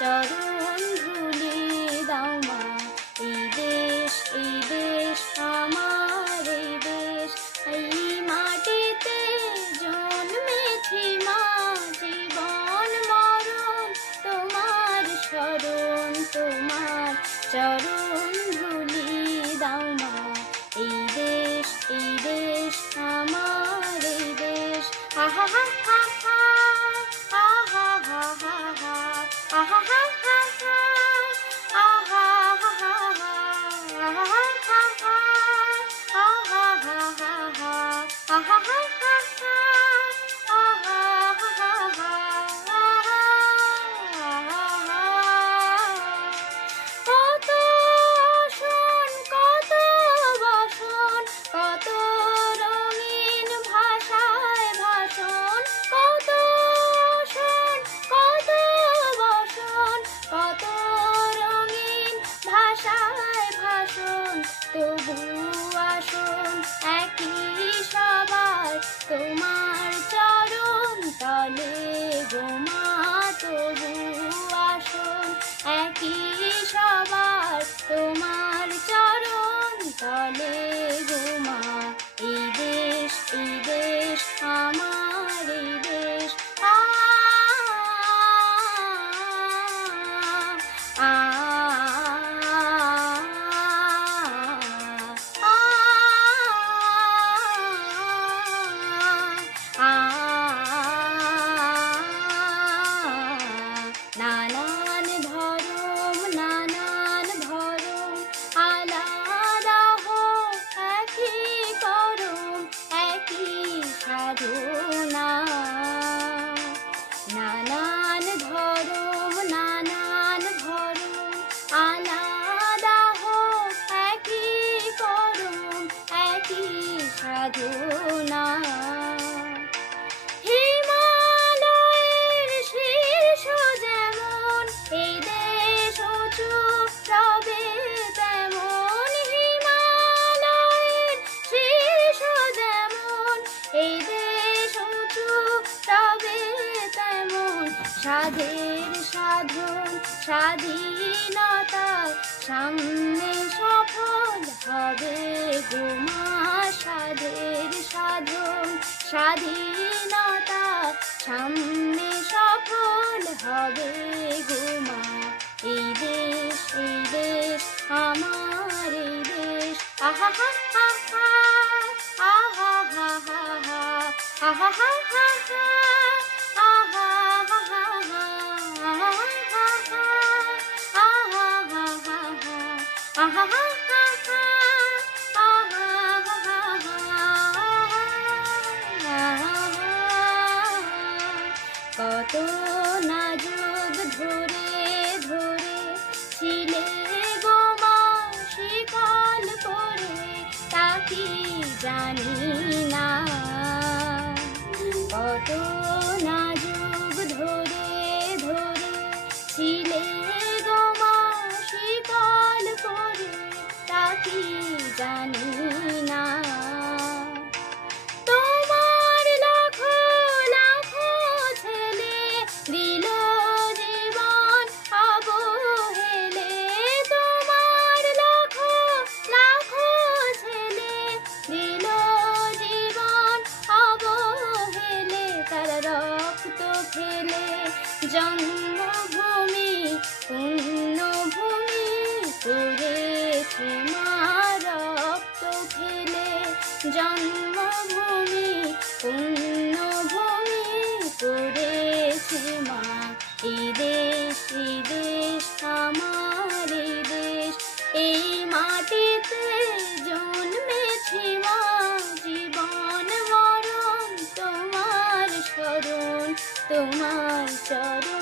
চরণ ধুলি দাও মা। এই দেশ আমার, এই দেশ, এই মাটিতে জন্মেছি মা। জীবন মরণ তোমার শরণ, তোমার চরণ ধুলি দাও মা। এই দেশ আমার, এই দেশ। আহা হা হা হা, আহা হা হা হা, আহা হা হা হা, আহা হা হা হা, আহা হা হা হা, আহা হা হা হা, আহা হা হা হা, আহা হা হা হা। কত আসন, কত বসন, কত রঙিন ভাষায় ভাষণ, কত আসন, কত বসন, কত রঙিন ভাষায় ভাষণ। তবু আসন একই সবার, তোমার চরণ তলে গো মা। তবু আসন একই সবার, তোমার চরণ তলে গো মা। এই দেশ আমার, এই দেশ। আ আ নানান ধরম, নানান ধরম, আলাদা হোক একই করম, একই সাধনা। নানান ধরম, নানান ধরম, আলাদা হোক একই করম, একই সাধনা। হিমালয়ের শীর্ষ যেমন, এই দেশ উঁচু রবে তেমন। হিমালয়ের শীর্ষ যেমন, এই দেশ উঁচু রবে তেমন। সাধের সাধন, স্বাধীনতার সামনে সফল হবে গো মা। সাধের সাধন, স্বাধীনতার সামনে সফল হবে গো মা। এই দেশ আমার, এই দেশ। আহা হা হা হা, আহা হা হা হা, আহা হা হা হা, আহা হা হা হা, আহা হা হা হা, আহা হা হা হা, আহা হা হা হা, আহা হা হা হা। কত না যুগ ধরে ধরে ছিলে গো মা শিকল পরে, তা কি জানি না। কত না যুগ ধরে ধরে ছিলে গো মা শিকল পরে, তা কি জানি না। তোমার লাখো লাখো ছেলে দিল জীবন অবহেলে। তোমার লাখো লাখো ছেলে দিল জীবন অবহেলে। তারা রক্ত ফেলে জন্মভূমি পুণ্যভূমি করেছে মা। রক্ত ফেলে জন্মভূমি পুণ্যভূমি করেছে মা। এই দেশ আমার, এই দেশ, এই মাটিতে জন্মেছি মা। জীবন মরণ তোমার শরণ, তোমার চরণ।